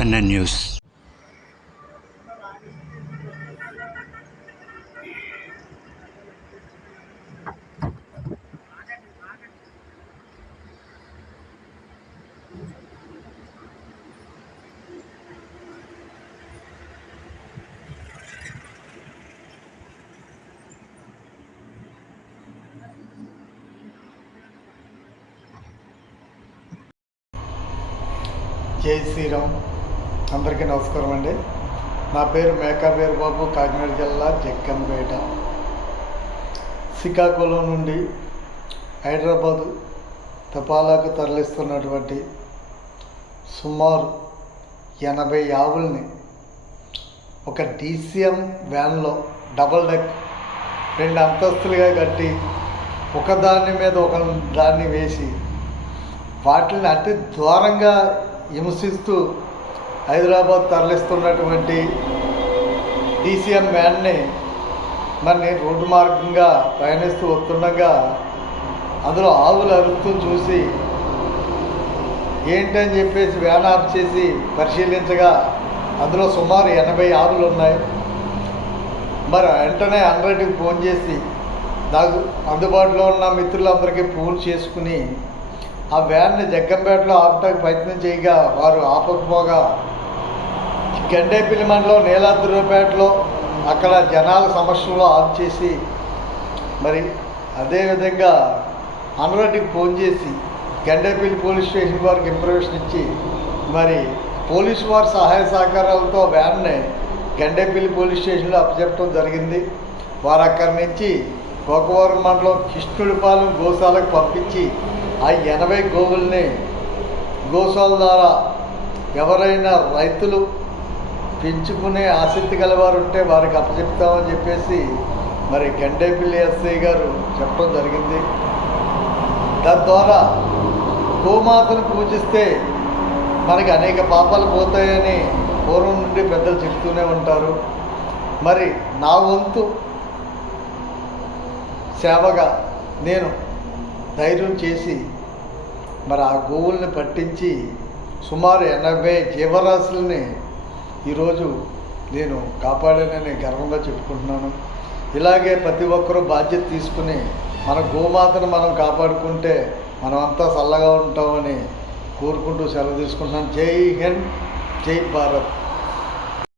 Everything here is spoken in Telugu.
ఎన్ఎన్ న్యూస్ జై శ్రీరామ్ అందరికీ నమస్కారం అండి. నా పేరు మేకాబేరు బాబు కాకినాడ జిల్లా జగ్గంపేట. శ్రీకాకుళం నుండి హైదరాబాదు తపాలాకు తరలిస్తున్నటువంటి సుమారు ఎనభై ఆవుల్ని ఒక డీసీఎం వ్యాన్లో డబల్ డెక్ రెండు అంతస్తులుగా కట్టి ఒకదాని మీద ఒక దాన్ని వేసి వాటిని అతి దూరంగా హింసిస్తూ హైదరాబాద్ తరలిస్తున్నటువంటి డీసీఎం వ్యాన్ని మరి నేను రోడ్డు మార్గంగా ప్రయాణిస్తూ వస్తుండగా అందులో ఆవులు అరుస్తూ చూసి ఏంటని చెప్పేసి వ్యాన్ ఆఫ్ చేసి పరిశీలించగా అందులో సుమారు ఎనభై ఆవులు ఉన్నాయి. మరి వెంటనే హండ్రెడ్కి ఫోన్ చేసి నాకు అందుబాటులో ఉన్న మిత్రులందరికీ ఫోన్ చేసుకుని ఆ వ్యాన్ని జగ్గంపేటలో ఆపటానికి ప్రయత్నం చేయగా వారు ఆపకపోగా గండేపల్లి మండలం నీలాద్రిపేటలో అక్కడ జనాల సమస్యలో ఆఫ్ చేసి మరి అదేవిధంగా అనరెడ్డికి ఫోన్ చేసి గండేపల్లి పోలీస్ స్టేషన్ వారికి ఇన్ఫర్మేషన్ ఇచ్చి మరి పోలీసు వారి సహాయ సహకారాలతో వ్యాన్ని గండేపల్లి పోలీస్ స్టేషన్లో అప్పచెప్పడం జరిగింది. వారు అక్కడి నుంచి గోకవరం మండలం కృష్ణుడిపాలెం గోశాలకు పంపించి ఆ ఎనభై గోవుల్ని గోశాల ద్వారా ఎవరైనా రైతులు పెంచుకునే ఆసక్తి గలవారు ఉంటే వారికి అప్పచెప్తామని చెప్పేసి మరి గండేపల్లి ఎస్ఐ గారు చెప్పడం జరిగింది. దాని ద్వారా గోమాతను పూజిస్తే మనకి అనేక పాపాలు పోతాయని పూర్వం నుండి పెద్దలు చెప్తూనే ఉంటారు. మరి నా వంతు సేవగా నేను ధైర్యం చేసి మరి ఆ గోవుల్ని పట్టించి సుమారు ఎనభై జీవరాశులని ఈరోజు నేను కాపాడానని గర్వంగా చెప్పుకుంటున్నాను. ఇలాగే ప్రతి ఒక్కరూ బాధ్యత తీసుకుని మన గోమాతను మనం కాపాడుకుంటే మనమంతా చల్లగా ఉంటామని కోరుకుంటూ సెలవు తీసుకుంటున్నాను. జై హింద్ జై భారత్.